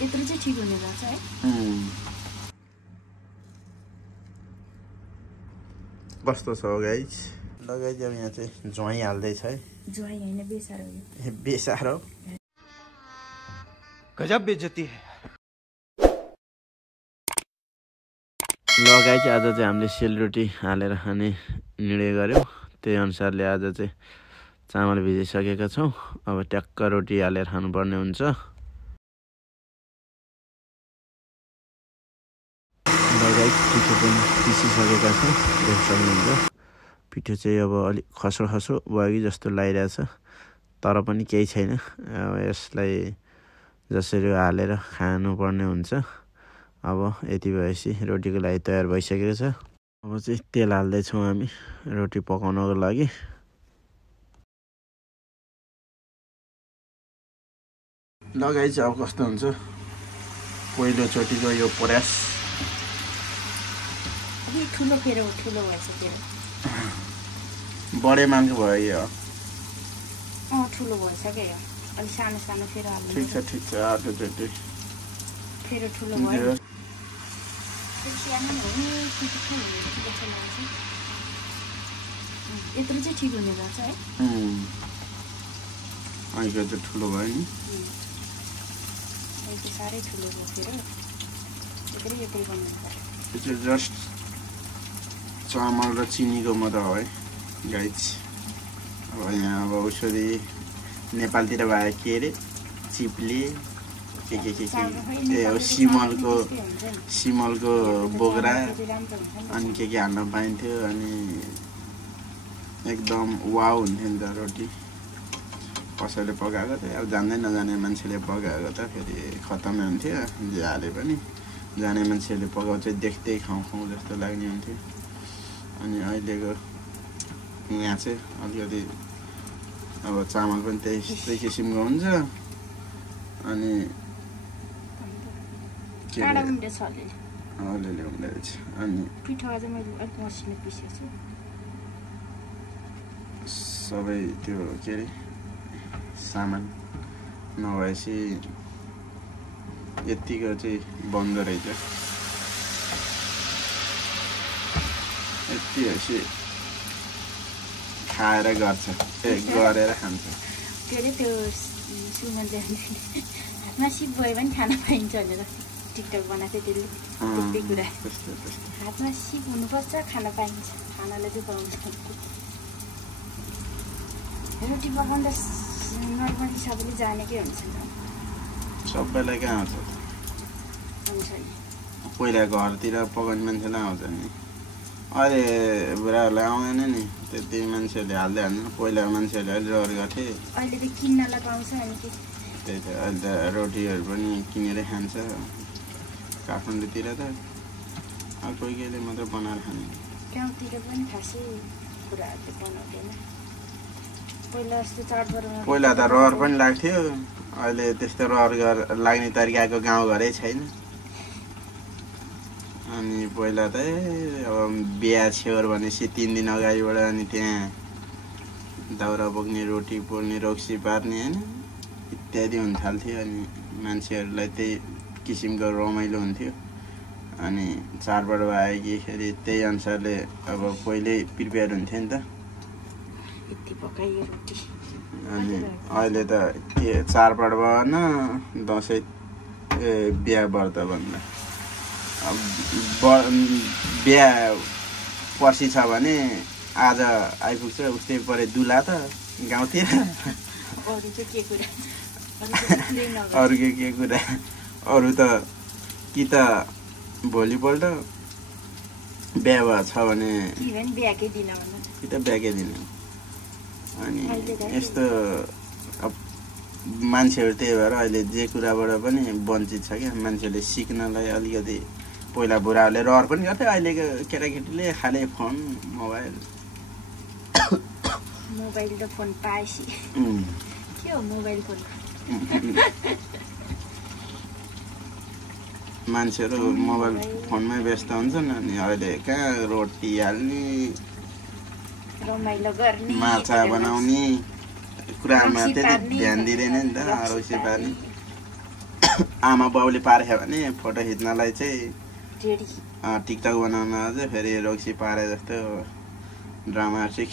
यत्रो चाहिँ ठिक हुने रहेछ है। कस्तो छ गाइस? ल गाइस अब यहाँ चाहिँ ज्वाइँ हाल्दैछ है। ज्वाइँ हैन बेसार हो यो। बेसार हो। गजब बेइज्जती है। ल गाइस आज चाहिँ हामीले सेलरोटी हालेर खाने निर्णय गर्यौँ। त्यही अनुसारले आज चाहिँ चामल भिजाइसकेका छौँ। अब ट्याक्क रोटी हालेर खानुपर्ने हुन्छ। ल गाइस पिठो पनि पिसिसकेका छौँ, देख्न सक्नुहुन्छ। पिठो चाहिँ अब अलिक खसो खसो भयो कि जस्तो लागिरहेछ, तर पनि केही छैन। अब यसलाई जसरी हालेर खानुपर्ने हुन्छ। अब यति भएपछि रोटीको लागि तयार भइसकेको छ। अब चाहिँ तेल हाल्दैछौँ हामी रोटी पकाउनको लागि। ल गाइस अब कस्तो हुन्छ पहिलोचोटिको यो प्रयास। अलि ठुलो फेरो ठुलो भएछ फेरो। बढे मान्छे भयो यो। ठुलो भएछ क्या यो। अलि सानो सानो फेरो हाल्नु। ठिक छ आजचोटि फेरो ठुलो भयो। यत्रो चाहिँ ठिक हुने रहेछ है। अहिले चाहिँ ठुलो भयो नि। अहिले साह्रै ठुलो भयो फेरो। यत्रै बन्नुहुन्छ। यो चाहिँ जस्ट चामल र चिनीको मात्र हो है गाइस। अब यहाँ अब औषधि नेपालतिर भए के अरे चिप्ले के हो सिमलको बोक्रा अनि के हाल्न पाइन्थ्यो। अनि एकदम वाउ हुन्थ्यो नि त रोटी। कसैले पकाएको त अब जान्दै नजाने मान्छेले पकाएको त फेरि खतमै हुन्थ्यो। जे हाले पनि जाने मान्छेले पकाउँछ देख्दै खाउँ जस्तो लाग्ने हुन्थ्यो। अनि अहिलेको यहाँ चाहिँ अलिकति अब चामल पनि त्यस्तै किसिमको हुन्छ। अनि अलिअलि हुँदैछ। अनि सबै त्यो के अरे सामान नभएपछि यतिको चाहिँ बन्दो रहेछ। यति भएपछि खाएर गर्छ गरेर खान्छ। के अरे त्यो सुमनले हातमा सिप भयो भने खान पाइन्छ भनेर टिकटक बनाएको थियो त्यसले। त्यस्तै कुरा हातमा सिप हुनुपर्छ खान पाइन्छ। खानालाई चाहिँ पाउँछ। रोटी पकाउँदा नर्मली सबैले जानेकै हुन्छ नि। सबैलाई कहाँ आउँछ? पहिला घरतिर पकाउने मान्छेलाई आउँछ नि। अहिले बुढाहरूलाई आउँदैन नि त्यति। मान्छेहरूले हाल्दै हाल्दैन। पहिला मान्छेहरूले अहिले रहर गर्थे। अहिले त किन्नलाई पाउँछ अनि के। त्यही त अहिले त रोटीहरू पनि किनेरै खान्छ काठमाडौँतिर त। अब कोहीले मात्रै बनाएर खाने। गाउँतिर पनि खासै कुराहरूले बनाउँदैन। पहिला त रहर पनि लाग्थ्यो। अहिले त्यस्तो रहर लाग्ने तरिकाको गाउँघरै छैन। अनि पहिला त अब बिहा छेउर भनेपछि 3 दिन अगाडिबाट अनि त्यहाँ दाउरा बोक्ने रोटी पोल्ने रक्सी पार्ने होइन इत्यादि हुन थाल्थ्यो। अनि मान्छेहरूलाई त्यही किसिमको रमाइलो हुन्थ्यो। अनि चाडबाड भयो कि फेरि त्यही अनुसारले अब पहिल्यै प्रिपेयर हुन्थ्यो नि त। अनि अहिले त के चाडबाड भएन दसैँ बिहा व्रत भन्दा बिहा पर्सि छ भने आज आइपुग्छ उस्तै परे दुला त गाउँतिर। अरू के कुरा अरू त कि त भोलिपल्ट बिहा भएको छ भने कि त बिहाकै दिन। अनि यस्तो अब मान्छेहरू त्यही भएर अहिले जे कुराबाट पनि वञ्चित छ क्या। मान्छेले सिक्नलाई अलिकति पहिला बुढाहरूले रहर पनि गर्थ्यो। अहिलेको केटाकेटीले खाले फोन मोबाइल र फोन पाएपछि के हो मोबाइल फोन। मान्छेहरू मोबाइल फोनमै व्यस्त हुन्छन्। अनि अहिले कहाँ रोटी हाल्ने रमाइलो गर्ने माछा बनाउने कुरामा त्यति ध्यान दिँदैन नि त। रौसी पार्ने आमा बाउले पारेछ भने फोटो खिच्नलाई चाहिँ रेडी टिकटक बनाउन चाहिँ फेरि रक्सी पारे जस्तो ड्रामाटिक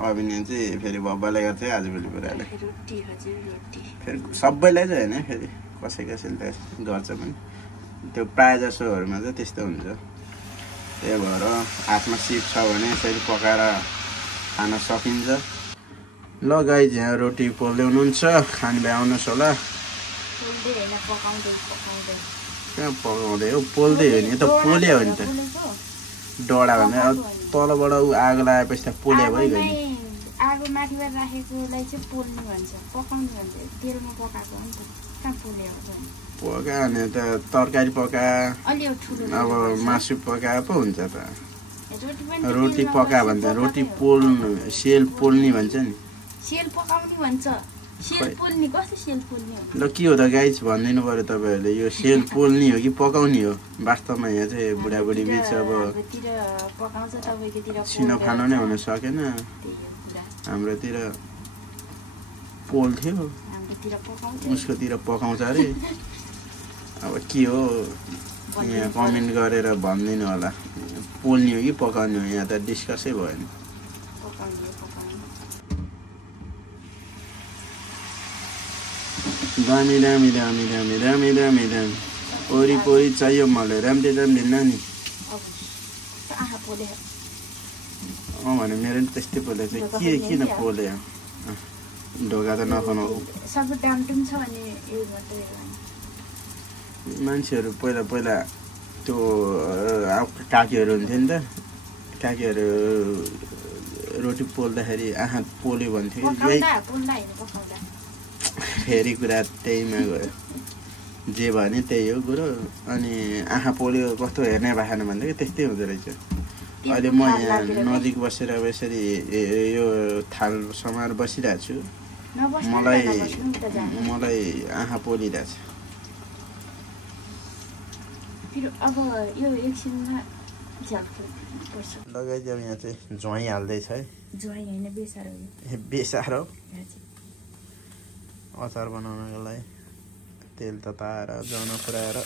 अभिनय चाहिँ फेरि बब्बाले गर्छ आजभोलि पुराले फेरि सबैलाई चाहिँ होइन फेरि कसै कसैले त गर्छ पनि त्यो प्रायः जसोहरूमा चाहिँ त्यस्तो हुन्छ त्यही भएर हातमा सिप छ भने फेरि पकाएर खान सकिन्छ ल गाइज यहाँ रोटी पोल्दै हुनुहुन्छ खान भ्याउनुहोस् होला कहाँ पकाउँदै हो पोल्दै हो नि यो त पोल्यो हो नि त डढा भने तलबाट आगो लगाएपछि त पोल्या भइगयो नि आगो माथिबाट राखेकोलाई चाहिँ पोल्नु भन्छ पकाउनु भन्छ तेलमा पकाएको हो नि त कहाँ पोल्यो पका भने त तरकारी पका अब मासु पका पो हुन्छ त रोटी पका भन्छ रोटी पोल्नु सेल पोल्ने भन्छ नि सेल पकाउने भन्छ सेल पोल्ने कस्तो सेल पोल्ने ल के हो त गाइज भनिदिनु पर्यो तपाईँहरूले यो सेल पोल्ने हो कि पकाउने हो वास्तवमा यहाँ चाहिँ बुढाबुढी बिच अब सिनोफानो नै हुन सकेन हाम्रोतिर पोल्थ्यो उसकोतिर पकाउँछ अरे अब के हो यहाँ कमेन्ट गरेर भनिदिनु होला पोल्ने हो कि पकाउने हो यहाँ त डिस्कसै भयो नि दामी दामी दामी दामी दामी दामी दामी वरिपरि चाहियो मलाई राम्रै राम्रै नानी भने मेरो नि त्यस्तै पोले चाहिँ के किन पोले ढोका त नखानु मान्छेहरू पहिला पहिला त्यो काकीहरू हुन्थ्यो नि त काकीहरू रोटी पोल्दाखेरि आँखा पोल्यो भन्थ्यो फेरि कुरा त्यहीमा गयो जे भयो नि त्यही हो कुरो अनि आँखा पोल्यो कस्तो हेर्ने भएन भन्दा त्यस्तै हुँदो रहेछ अहिले म यहाँ नजिक बसेर अब यसरी यो थाल समाएर बसिरहेको छु मलाई आँखा पोलिरहेछ लगाइदियो यहाँ चाहिँ ज्वाइँ हाल्दैछ है बेसारो अचार बनाउनको लागि तेल तताएर जन पुऱ्याएर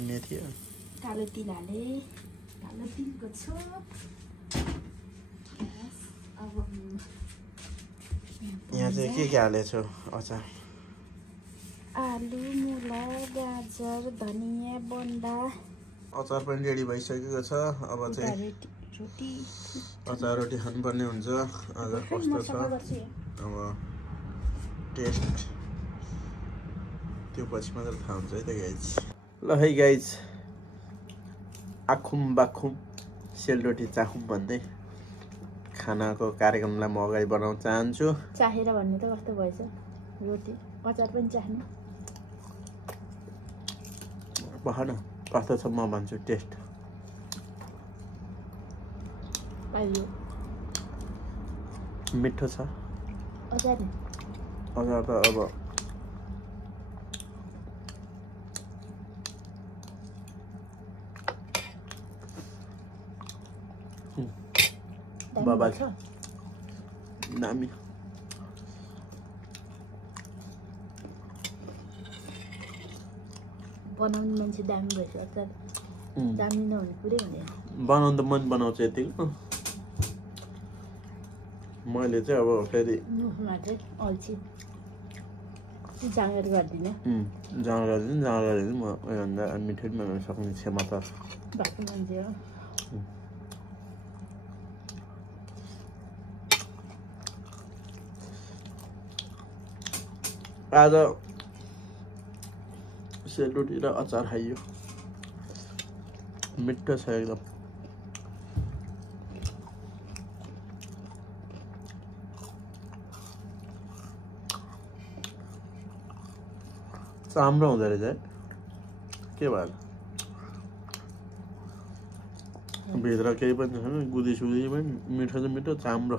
मेथी हो कालो तिल हाले कालो तिलको छोप यहाँ चाहिँ के हालेछौ अचार आलु मुला गाजर धनियाँ बन्दा अचार पनि रेडी भइसकेको छ अब चाहिँ अचार रोटी खानुपर्ने हुन्छ आज कस्तो छ अब टेस्ट त्यो पछि मात्र थाहा हुन्छ है त गाइज ल है गाइज आखुम बाखुम सेलरोटी चाखुम भन्दै खानाको कार्यक्रमलाई म अगाडि बढाउन चाहन्छु चाहेर भन्ने त कस्तो भएछ रोटी अचार पनि चाख्नु भन कस्तो छ म भन्छु टेस्ट मिठो छ अचार त अब बाबा छ दामी बनाउने मान्छे दामी भएछ अचार दामी नहुने पुरै हुँदैन बनाउनु त मन बनाउँछ यतिको मैले चाहिँ अब फेरि अल्छी जाँगर गर्दिनँ जाँगर गरिदिनु म योभन्दा मिठो बनाउन सक्ने क्षमता भएको मान्छे हो आज सेलरोटी र अचार खाइयो मिठो छ एकदम चाम्रो हुँदो रहेछ है के भयो भित्र केही पनि छैन गुदी सुदी पनि मिठो त मिठो चाम्रो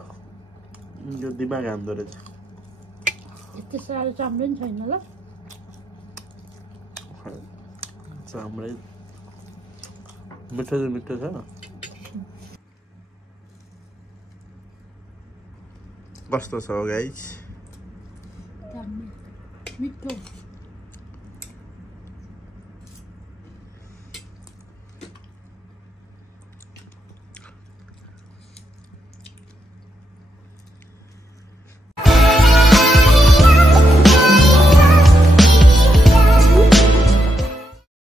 यो दिमाग हान्दो रहेछ यस्तो साह्रो चाम्रो नि छैन ल चाम्रै मिठो त मिठो छ कस्तो छ गाइज मिठो